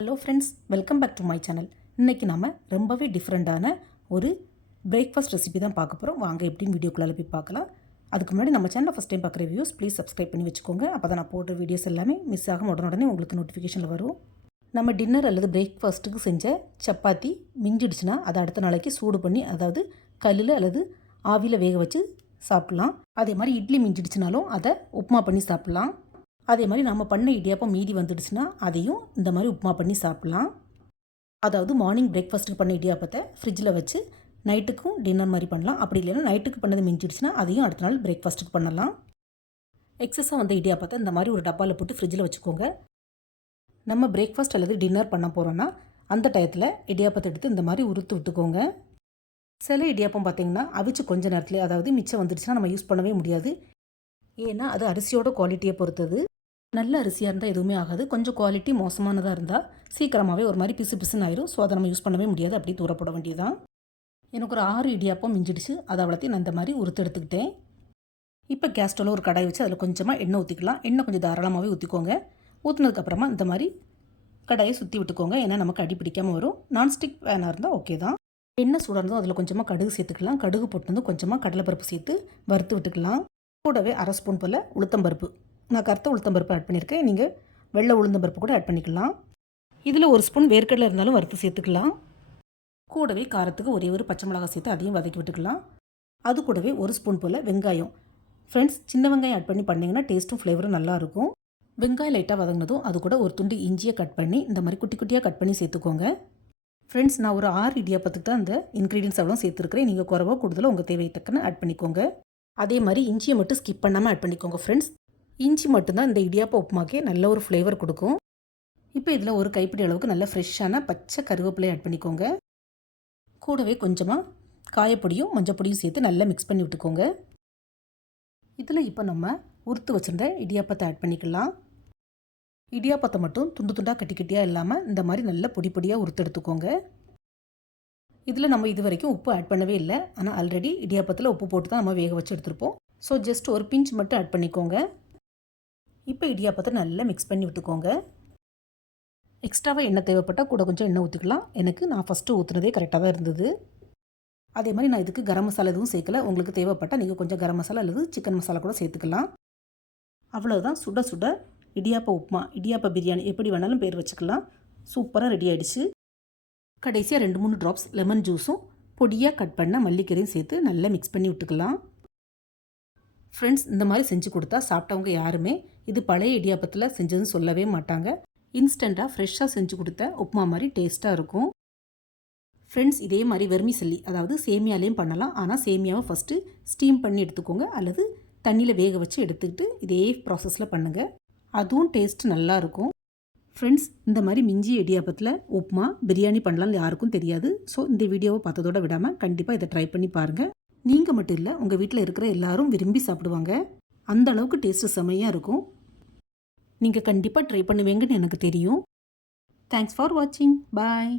Hello friends, welcome back to my channel. இன்றைக்கி நம்ம ரொம்பவே டிஃப்ரெண்ட்டான ஒரு பிரேக்ஃபாஸ்ட் ரெசிபி தான் பார்க்க போகிறோம். வாங்க எப்படின்னு வீடியோக்குள்ளே போய் பார்க்கலாம். அதுக்கு முன்னாடி நம்ம சேனலை ஃபஸ்ட் டைம் பார்க்குற வியூஸ் ப்ளீஸ் சப்ஸ்கிரைப் பண்ணி வச்சுக்கோங்க. அப்போ தான் நான் போடுற வீடியோஸ் எல்லாமே மிஸ் ஆகும் உடனே உங்களுக்கு நோட்டிஃபிகேஷனில் வரும். நம்ம டின்னர் அல்லது பிரேக்ஃபாஸ்ட்டுக்கு செஞ்ச சப்பாத்தி மிஞ்சிடுச்சுன்னா அதை அடுத்த நாளைக்கு சூடு பண்ணி, அதாவது கல்லில் அல்லது ஆவியில் வேக வச்சு சாப்பிட்லாம். அதே மாதிரி இட்லி மிஞ்சிடுச்சுனாலும் அதை உப்புமா பண்ணி சாப்பிட்லாம். அதே மாதிரி நம்ம பண்ண இடியாப்பம் மீதி வந்துடுச்சுன்னா அதையும் இந்த மாதிரி உப்புமா பண்ணி சாப்பிட்லாம். அதாவது மார்னிங் பிரேக்ஃபாஸ்ட்டுக்கு பண்ண இடியாப்பத்தை ஃப்ரிட்ஜில் வச்சு நைட்டுக்கும் டின்னர் மாதிரி பண்ணலாம். அப்படி இல்லைன்னா நைட்டுக்கு பண்ணது மிஞ்சிடுச்சுன்னா அதையும் அடுத்த நாள் பிரேக்ஃபாஸ்ட்டுக்கு பண்ணலாம். எக்ஸஸாக வந்த இடியாப்பத்தை இந்த மாதிரி ஒரு டப்பாவில் போட்டு ஃப்ரிட்ஜில் வச்சுக்கோங்க. நம்ம பிரேக்ஃபாஸ்ட் அல்லது டின்னர் பண்ண போகிறோன்னா அந்த டயத்தில் இடியாப்பத்தை எடுத்து இந்த மாதிரி உறுத்து விட்டுக்கோங்க. சில இடியாப்பம் பார்த்திங்கன்னா அவிச்சு கொஞ்ச நேரத்துலேயே, அதாவது மிச்சம் வந்துடுச்சுன்னா நம்ம யூஸ் பண்ணவே முடியாது. ஏன்னா அது அரிசியோட குவாலிட்டியை பொறுத்தது. நல்ல அரிசியாக இருந்தால் எதுவுமே ஆகாது. கொஞ்சம் குவாலிட்டி மோசமானதாக இருந்தால் சீக்கிரமாகவே ஒரு மாதிரி பிசு பிசுன்னு ஆயிரும். ஸோ அதை நம்ம யூஸ் பண்ணவே முடியாது, அப்படி தூரப்பட வேண்டியதுதான். எனக்கு ஒரு 6 இடியாப்பம் மிஞ்சிடுச்சு. அதை அவ்வளோத்தையும் நான் இந்த மாதிரி உறுத்து எடுத்துக்கிட்டேன். இப்போ கேஸ் ஸ்டவ்வில் ஒரு கடாய் வச்சு அதில் கொஞ்சமாக எண்ணெய் ஊற்றிக்கலாம். எண்ணெய் கொஞ்சம் தாராளமாகவே ஊற்றிக்கோங்க. ஊற்றினதுக்கப்புறமா இந்த மாதிரி கடாயை சுற்றி விட்டுக்கோங்க. ஏன்னா நமக்கு அடி பிடிக்காமல் வரும். நான்ஸ்டிக் பேனாக இருந்தால் ஓகே தான். எண்ணெய் சூடாக இருந்ததும் அதில் கொஞ்சமாக கடுகு சேர்த்துக்கலாம். கடுகு போட்டு கொஞ்சமாக கடலைப்பருப்பு சேர்த்து வறுத்து விட்டுக்கலாம். கூடவே 1/2 ஸ்பூன் போல் உளுத்தம்பருப்பு, நான் கருத்த உளுத்தம்பருப்பு ஆட் பண்ணியிருக்கேன். நீங்கள் வெள்ளை உளுந்தம்பருப்பு கூட ஆட் பண்ணிக்கலாம். இதில் 1 ஸ்பூன் வேர்க்கடலை இருந்தாலும் வறுத்து சேர்த்துக்கலாம். கூடவே காரத்துக்கு ஒரே ஒரு பச்சை மிளகாய் சேர்த்து அதையும் வதக்கி விட்டுக்கலாம். அது கூடவே 1 ஸ்பூன் போல் வெங்காயம். ஃப்ரெண்ட்ஸ், சின்ன வெங்காயம் ஆட் பண்ணி பண்ணிங்கன்னா டேஸ்ட்டும் ஃப்ளேவரும் நல்லாயிருக்கும். வெங்காயம் லைட்டாக வதங்கினதும் அது கூட ஒரு துண்டு இஞ்சியை கட் பண்ணி இந்த மாதிரி குட்டி குட்டியாக கட் பண்ணி சேர்த்துக்கோங்க. ஃப்ரெண்ட்ஸ், நான் ஒரு 6 இடியாப்பத்துக்கு தான் அந்த இன்க்ரீடியன்ஸ் அவ்வளோ சேர்த்துருக்கிறேன். நீங்கள் குறைவோ கூடுதலோ உங்கள் தேவையை தக்கன ஆட் பண்ணிக்கோங்க. அதே மாதிரி இஞ்சியை மட்டும் ஸ்கிப் பண்ணாமல் ஆட் பண்ணிக்கோங்க. ஃப்ரெண்ட்ஸ், இஞ்சி மட்டும்தான் இந்த இடியாப்ப உப்புமாக்கே நல்ல ஒரு ஃப்ளேவர் கொடுக்கும். இப்போ இதில் ஒரு கைப்பிடி அளவுக்கு நல்ல ஃப்ரெஷ்ஷான பச்சை கருவேப்பிலை ஆட் பண்ணிக்கோங்க. கூடவே கொஞ்சமாக காயப்பொடியும் மஞ்சப்பொடியும் சேர்த்து நல்லா மிக்ஸ் பண்ணி விட்டுக்கோங்க. இதில் இப்போ நம்ம உறுத்து வச்சுருந்த இடியாப்பத்தை ஆட் பண்ணிக்கலாம். இடியாப்பத்தை மட்டும் துண்டு துண்டாக கட்டி கட்டியாக இல்லாமல் இந்த மாதிரி நல்ல பொடி பொடியாக உறுத்து எடுத்துக்கோங்க. இதில் நம்ம இது வரைக்கும் உப்பு ஆட் பண்ணவே இல்லை. ஆனால் ஆல்ரெடி இடியாப்பத்தில் உப்பு போட்டு தான் நம்ம வேக வச்சு எடுத்துருப்போம். ஸோ ஜஸ்ட் ஒரு பிஞ்ச் மட்டும் ஆட் பண்ணிக்கோங்க. இப்போ இடியாப்பத்தை நல்லா மிக்ஸ் பண்ணி விட்டுக்கோங்க. எக்ஸ்ட்ராவாக எண்ணெய் தேவைப்பட்டால் கூட கொஞ்சம் எண்ணெய் ஊற்றிக்கலாம். நான் ஃபஸ்ட்டு ஊற்றுனதே கரெக்டாக தான் இருந்தது. அதே மாதிரி நான் இதுக்கு கரம் மசாலா எதுவும் சேர்க்கல. உங்களுக்கு தேவைப்பட்டால் நீங்கள் கொஞ்சம் கரம் மசாலா அல்லது சிக்கன் மசாலா கூட சேர்த்துக்கலாம். அவ்வளோதான், சுட சுட இடியாப்ப உப்புமா, இடியாப்ப பிரியாணி எப்படி வேணாலும் பேர் வச்சுக்கலாம். சூப்பராக ரெடி ஆகிடுச்சு. கடைசியாக 2-3 ட்ராப்ஸ் லெமன் ஜூஸும் பொடியாக கட் பண்ண மல்லிக்கீரையும் சேர்த்து நல்லா மிக்ஸ் பண்ணி விட்டுக்கலாம். ஃப்ரெண்ட்ஸ், இந்த மாதிரி செஞ்சு கொடுத்தா சாப்பிட்டவங்க யாருமே இது பழைய இடியாப்பத்தில் செஞ்சதுன்னு சொல்லவே மாட்டாங்க. இன்ஸ்டண்ட்டாக ஃப்ரெஷ்ஷாக செஞ்சு கொடுத்த உப்புமா மாதிரி டேஸ்ட்டாக இருக்கும். ஃப்ரெண்ட்ஸ், இதே மாதிரி வெர்மிசெல்லி, அதாவது சேமியாலேயும் பண்ணலாம். ஆனால் சேமியாவை ஃபஸ்ட்டு ஸ்டீம் பண்ணி எடுத்துக்கோங்க, அல்லது தண்ணியில் வேக வச்சு எடுத்துக்கிட்டு இதே ப்ராசஸில் பண்ணுங்கள். அதுவும் டேஸ்ட் நல்லாயிருக்கும். ஃப்ரெண்ட்ஸ், இந்த மாதிரி மிஞ்சி இடியாப்பத்தில் உப்புமா பிரியாணி பண்ணலாம்னு யாருக்கும் தெரியாது. ஸோ இந்த வீடியோவை பார்த்ததோடு விடாமல் கண்டிப்பாக இதை ட்ரை பண்ணி பாருங்கள். நீங்கள் மட்டும் இல்லை, உங்கள் வீட்டில் இருக்கிற எல்லாரும் விரும்பி சாப்பிடுவாங்க. அந்த அளவுக்கு டேஸ்ட்டு செம்மையாக இருக்கும். நீங்கள் கண்டிப்பாக ட்ரை பண்ணுவீங்கன்னு எனக்கு தெரியும். தேங்க்ஸ் ஃபார் வாட்சிங். பாய்.